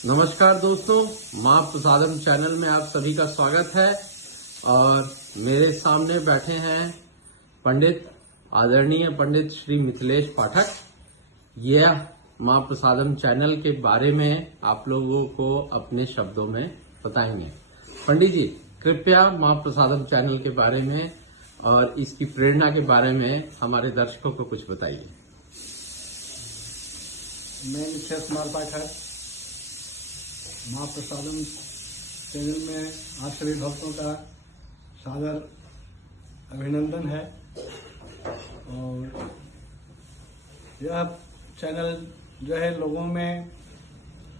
नमस्कार दोस्तों, माँ प्रसादम चैनल में आप सभी का स्वागत है। और मेरे सामने बैठे हैं आदरणीय पंडित श्री मिथिलेश पाठक। यह माँ प्रसादम चैनल के बारे में आप लोगों को अपने शब्दों में बताएंगे। पंडित जी, कृपया माँ प्रसादम चैनल के बारे में और इसकी प्रेरणा के बारे में हमारे दर्शकों को कुछ बताइए। मैं मिथिलेश कुमार पाठक, माँ प्रसादम चैनल में आप सभी भक्तों का सादर अभिनंदन है। और यह चैनल जो है लोगों में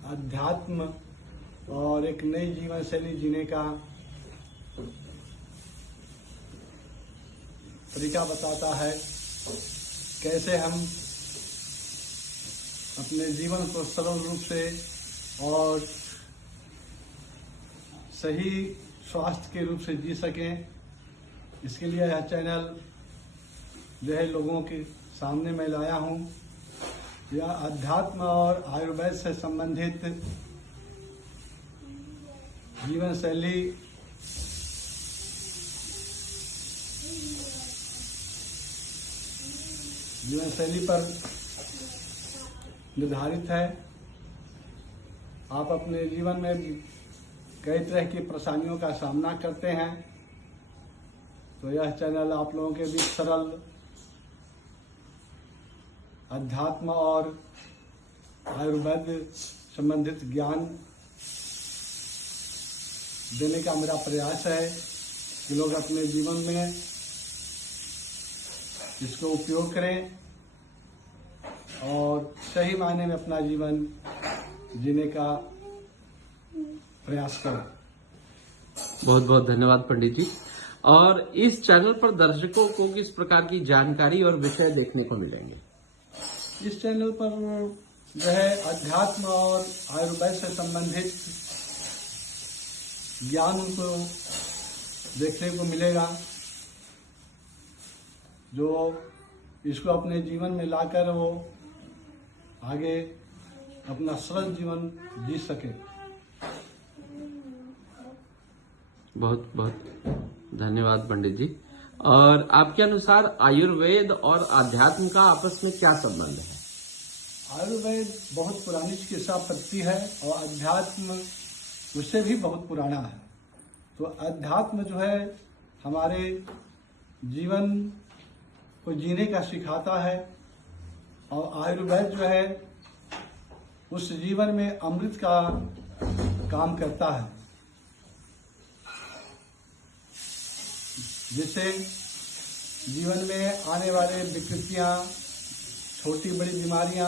अध्यात्म और एक नई जीवन शैली जीने का तरीका बताता है। कैसे हम अपने जीवन को सरल रूप से और सही स्वास्थ्य के रूप से जी सकें, इसके लिए यह चैनल जो है लोगों के सामने मैं लाया हूँ। यह अध्यात्म और आयुर्वेद से संबंधित जीवन शैली पर निर्धारित है। आप अपने जीवन में कई तरह की परेशानियों का सामना करते हैं, तो यह चैनल आप लोगों के बीच सरल अध्यात्म और आयुर्वेद संबंधित ज्ञान देने का मेरा प्रयास है कि लोग अपने जीवन में इसको उपयोग करें और सही मायने में अपना जीवन जीने का प्रयास करें। बहुत बहुत धन्यवाद पंडित जी। और इस चैनल पर दर्शकों को किस प्रकार की जानकारी और विषय देखने को मिलेंगे? इस चैनल पर जो है अध्यात्म और आयुर्वेद से संबंधित ज्ञान उनको देखने को मिलेगा, जो इसको अपने जीवन में लाकर वो आगे अपना सरल जीवन जी सके। बहुत बहुत धन्यवाद पंडित जी। और आपके अनुसार आयुर्वेद और अध्यात्म का आपस में क्या संबंध है? आयुर्वेद बहुत पुरानी चिकित्सा पद्धति है और अध्यात्म उससे भी बहुत पुराना है। तो अध्यात्म जो है हमारे जीवन को जीने का सिखाता है, और आयुर्वेद जो है उस जीवन में अमृत का काम करता है, जिससे जीवन में आने वाले विकृतियां, छोटी बड़ी बीमारियां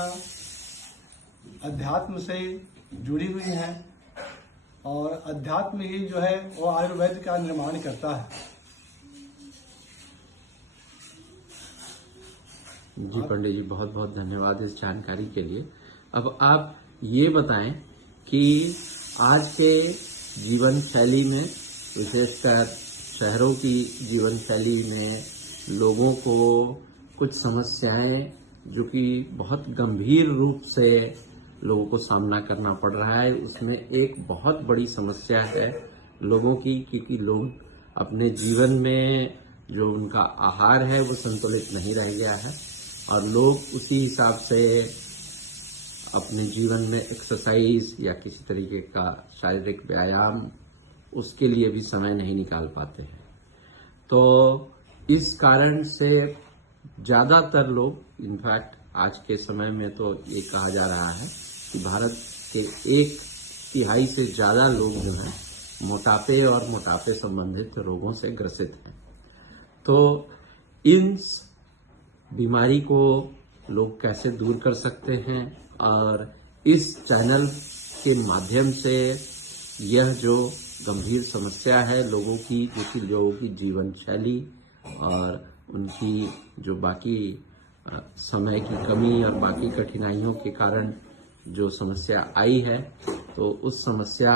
अध्यात्म से जुड़ी हुई हैं, और अध्यात्म ही जो है वो आयुर्वेद का निर्माण करता है। जी पंडित जी, बहुत बहुत धन्यवाद इस जानकारी के लिए। अब आप ये बताएं कि आज के जीवन शैली में, विशेषकर शहरों की जीवन शैली में, लोगों को कुछ समस्याएं जो कि बहुत गंभीर रूप से लोगों को सामना करना पड़ रहा है, उसमें एक बहुत बड़ी समस्या है लोगों की, क्योंकि लोग अपने जीवन में जो उनका आहार है वो संतुलित नहीं रह गया है, और लोग उसी हिसाब से अपने जीवन में एक्सरसाइज या किसी तरीके का शारीरिक व्यायाम उसके लिए भी समय नहीं निकाल पाते हैं। तो इस कारण से ज़्यादातर लोग, इनफैक्ट आज के समय में तो ये कहा जा रहा है कि भारत के 1/3 से ज़्यादा लोग जो हैं मोटापे और मोटापे संबंधित रोगों से ग्रसित हैं। तो इन बीमारी को लोग कैसे दूर कर सकते हैं, और इस चैनल के माध्यम से यह जो गंभीर समस्या है लोगों की, जो कि लोगों की जीवन शैली और उनकी जो बाकी समय की कमी और बाकी कठिनाइयों के कारण जो समस्या आई है, तो उस समस्या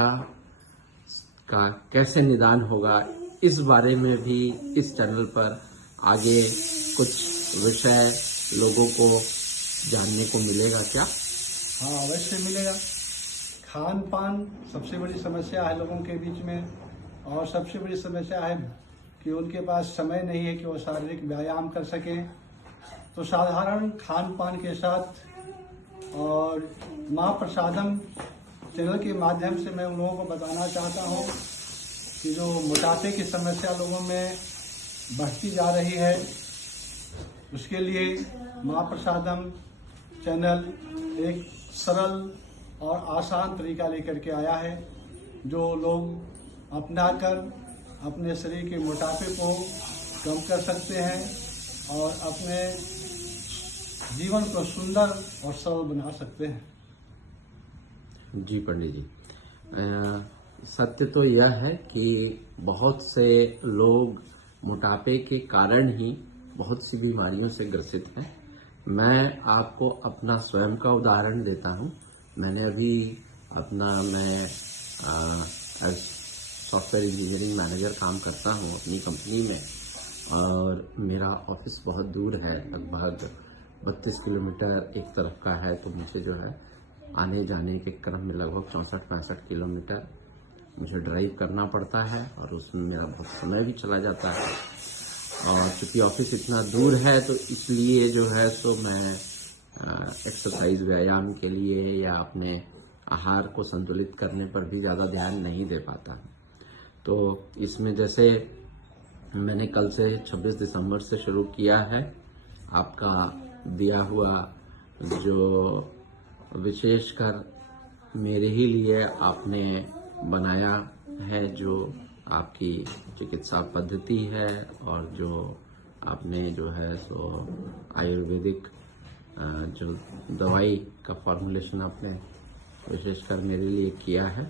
का कैसे निदान होगा, इस बारे में भी इस चैनल पर आगे कुछ विषय लोगों को जानने को मिलेगा क्या? हाँ, अवश्य मिलेगा। खान पान सबसे बड़ी समस्या है लोगों के बीच में, और सबसे बड़ी समस्या है कि उनके पास समय नहीं है कि वो शारीरिक व्यायाम कर सकें। तो साधारण खान पान के साथ और माँ प्रसादम चैनल के माध्यम से मैं उन लोगों को बताना चाहता हूँ कि जो मोटापे की समस्या लोगों में बढ़ती जा रही है, उसके लिए माँ प्रसादम चैनल एक सरल और आसान तरीका लेकर के आया है, जो लोग अपनाकर अपने शरीर के मोटापे को कम कर सकते हैं और अपने जीवन को सुंदर और सरल बना सकते हैं। जी पंडित जी, सत्य तो यह है कि बहुत से लोग मोटापे के कारण ही बहुत सी बीमारियों से ग्रसित हैं। मैं आपको अपना स्वयं का उदाहरण देता हूं। मैंने अभी मैं सॉफ्टवेयर इंजीनियरिंग मैनेजर काम करता हूं अपनी कंपनी में, और मेरा ऑफिस बहुत दूर है, लगभग 32 किलोमीटर एक तरफ का है। तो मुझे जो है आने जाने के क्रम में लगभग 64-65 किलोमीटर मुझे ड्राइव करना पड़ता है, और उसमें मेरा बहुत समय भी चला जाता है। और चूंकि ऑफिस इतना दूर है तो इसलिए जो है सो मैं एक्सरसाइज व्यायाम के लिए या अपने आहार को संतुलित करने पर भी ज़्यादा ध्यान नहीं दे पाता। तो इसमें जैसे मैंने कल से 26 दिसंबर से शुरू किया है, आपका दिया हुआ जो विशेषकर मेरे ही लिए आपने बनाया है, जो आपकी चिकित्सा पद्धति है, और जो आपने जो है सो आयुर्वेदिक जो दवाई का फॉर्मुलेशन आपने विशेषकर मेरे लिए किया है,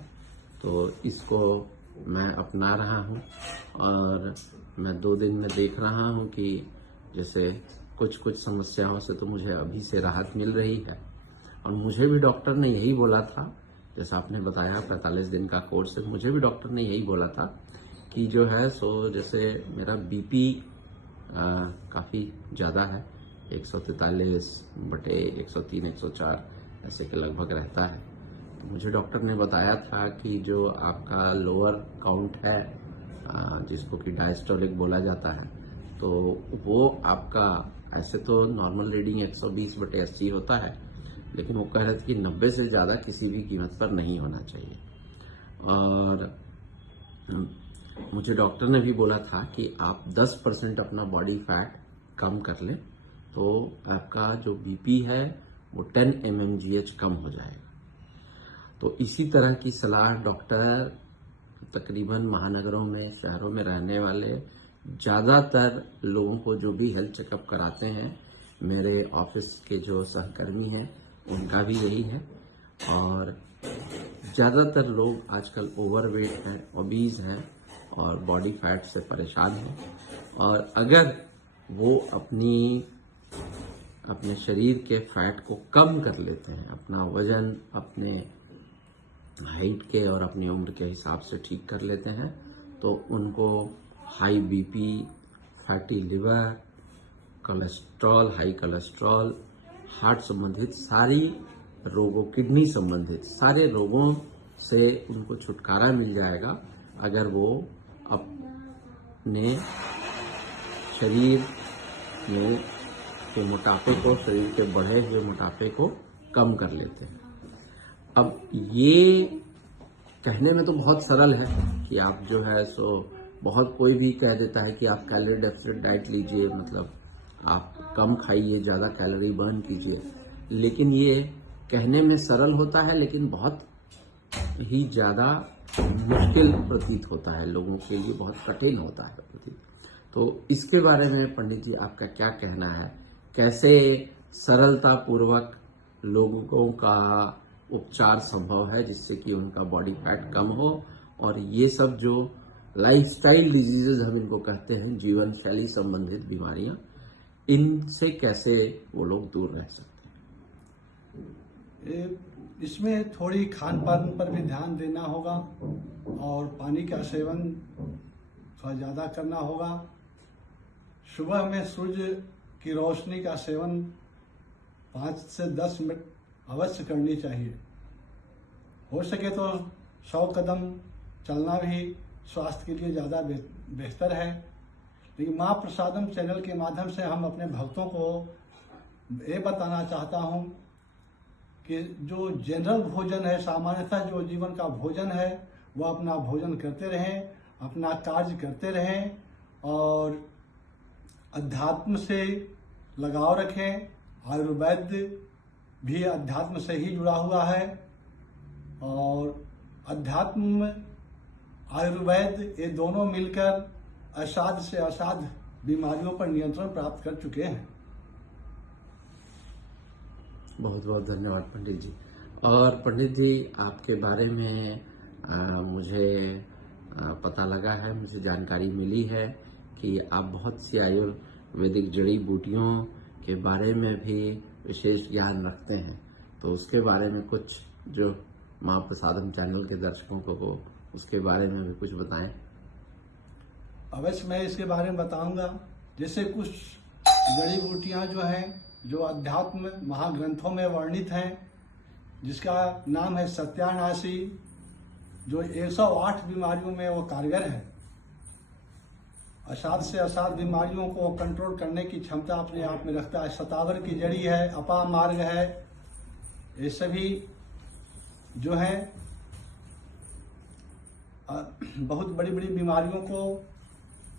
तो इसको मैं अपना रहा हूँ। और मैं 2 दिन में देख रहा हूँ कि जैसे कुछ समस्याओं से तो मुझे अभी से राहत मिल रही है। और मुझे भी डॉक्टर ने यही बोला था, जैसा आपने बताया 45 दिन का कोर्स है, मुझे भी डॉक्टर ने यही बोला था कि जो है सो जैसे मेरा बीपी काफ़ी ज़्यादा है, 143/103-104 ऐसे के लगभग रहता है। तो मुझे डॉक्टर ने बताया था कि जो आपका लोअर काउंट है, जिसको कि डायस्टोलिक बोला जाता है, तो वो आपका ऐसे तो नॉर्मल रीडिंग 120/80 होता है, लेकिन वो कह रहे थे कि 90 से ज़्यादा किसी भी कीमत पर नहीं होना चाहिए। और मुझे डॉक्टर ने भी बोला था कि आप 10% अपना बॉडी फैट कम कर लें तो आपका जो बीपी है वो 10 mmGH कम हो जाएगा। तो इसी तरह की सलाह डॉक्टर तकरीबन महानगरों में, शहरों में रहने वाले ज़्यादातर लोगों को जो भी हेल्थ चेकअप कराते हैं, मेरे ऑफिस के जो सहकर्मी हैं उनका भी यही है। और ज़्यादातर लोग आजकल ओवरवेट हैं, ओबीज हैं और बॉडी फैट से परेशान हैं। और अगर वो अपने शरीर के फैट को कम कर लेते हैं, अपना वजन अपने हाइट के और अपनी उम्र के हिसाब से ठीक कर लेते हैं, तो उनको high BP, fatty liver, cholesterol, high cholesterol, heart संबंधित सारी रोगों, किडनी संबंधित सारे रोगों से उनको छुटकारा मिल जाएगा अगर वो अपने शरीर में के मोटापे को, शरीर के बढ़े हुए मोटापे को कम कर लेते हैं। अब ये कहने में तो बहुत सरल है कि आप जो है सो बहुत कोई भी कह देता है कि आप कैलोरी डेफिसिट डाइट लीजिए, मतलब आप कम खाइए, ज़्यादा कैलोरी बर्न कीजिए। लेकिन ये कहने में सरल होता है, लेकिन बहुत ही ज़्यादा मुश्किल प्रतीत होता है, लोगों के लिए बहुत कठिन होता है प्रतीत। तो इसके बारे में पंडित जी आपका क्या कहना है? कैसे सरलता पूर्वक लोगों का उपचार संभव है जिससे कि उनका बॉडी फैट कम हो, और ये सब जो लाइफस्टाइल डिजीजेज हम इनको कहते हैं, जीवन शैली संबंधित बीमारियां, इनसे कैसे वो लोग दूर रह सकते हैं? इसमें थोड़ी खान पान पर भी ध्यान देना होगा और पानी का सेवन थोड़ा ज़्यादा करना होगा। सुबह में सूर्य की रोशनी का सेवन 5 से 10 मिनट अवश्य करनी चाहिए। हो सके तो 100 कदम चलना भी स्वास्थ्य के लिए ज़्यादा बेहतर है। लेकिन माँ प्रसादम चैनल के माध्यम से हम अपने भक्तों को ये बताना चाहता हूँ कि जो जनरल भोजन है, सामान्यतः जो जीवन का भोजन है, वो अपना भोजन करते रहें, अपना कार्य करते रहें और अध्यात्म से लगाव रखें। आयुर्वेद भी अध्यात्म से ही जुड़ा हुआ है और अध्यात्म आयुर्वेद ये दोनों मिलकर असाध्य से असाध्य बीमारियों पर नियंत्रण प्राप्त कर चुके हैं। बहुत बहुत धन्यवाद पंडित जी। और पंडित जी, आपके बारे में मुझे पता लगा है, मुझे जानकारी मिली है कि आप बहुत सी आयुर्वेदिक जड़ी बूटियों के बारे में भी विशेष ज्ञान रखते हैं। तो उसके बारे में कुछ, जो माँ प्रसादम चैनल के दर्शकों को हो, उसके बारे में भी कुछ बताएं। अवश्य मैं इसके बारे में बताऊंगा। जैसे कुछ जड़ी बूटियां जो हैं, जो अध्यात्म महाग्रंथों में वर्णित हैं, जिसका नाम है सत्यानाशी, जो 108 बीमारियों में वो कारगर है। असाध्य से असाध्य बीमारियों को कंट्रोल करने की क्षमता अपने आप में रखता है। शतावर की जड़ी है, अपामार्ग है, ये सभी जो है बहुत बड़ी बड़ी बीमारियों को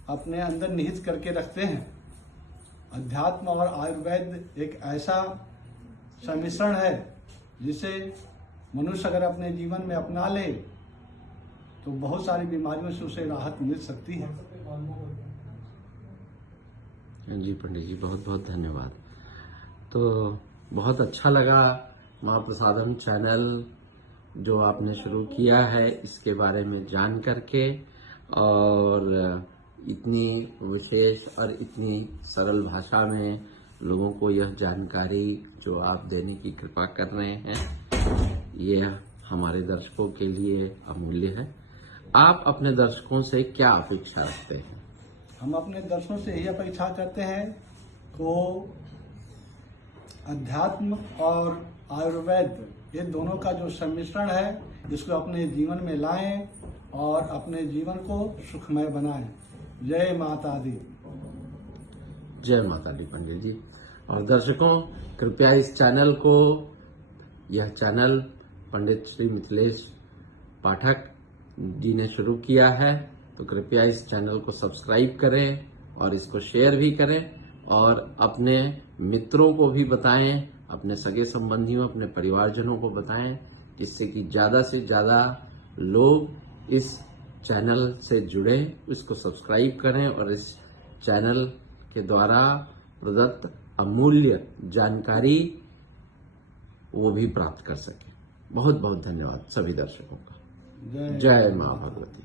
अपने अंदर निहित करके रखते हैं। अध्यात्म और आयुर्वेद एक ऐसा सम्मिश्रण है जिसे मनुष्य अगर अपने जीवन में अपना ले तो बहुत सारी बीमारियों से उसे राहत मिल सकती है। जी पंडित जी, बहुत बहुत धन्यवाद। तो बहुत अच्छा लगा माँ प्रसादम चैनल जो आपने शुरू किया है, इसके बारे में जान करके, और इतनी विशेष और इतनी सरल भाषा में लोगों को यह जानकारी जो आप देने की कृपा कर रहे हैं, ये हमारे दर्शकों के लिए अमूल्य है। आप अपने दर्शकों से क्या अपेक्षा रखते हैं? हम अपने दर्शकों से यही अपेक्षा करते हैं को अध्यात्म और आयुर्वेद, ये दोनों का जो सम्मिश्रण है, इसको अपने जीवन में लाएं और अपने जीवन को सुखमय बनाएं। जय माता दी। जय माता दी पंडित जी। और दर्शकों, कृपया इस चैनल को, यह चैनल पंडित श्री मिथिलेश पाठक जी ने शुरू किया है, तो कृपया इस चैनल को सब्सक्राइब करें और इसको शेयर भी करें और अपने मित्रों को भी बताएं, अपने सगे संबंधियों, अपने परिवारजनों को बताएं, जिससे कि ज़्यादा से ज़्यादा लोग इस चैनल से जुड़े, इसको सब्सक्राइब करें और इस चैनल के द्वारा प्रदत्त अमूल्य जानकारी वो भी प्राप्त कर सकें। बहुत बहुत धन्यवाद सभी दर्शकों का। जय माँ भगवती।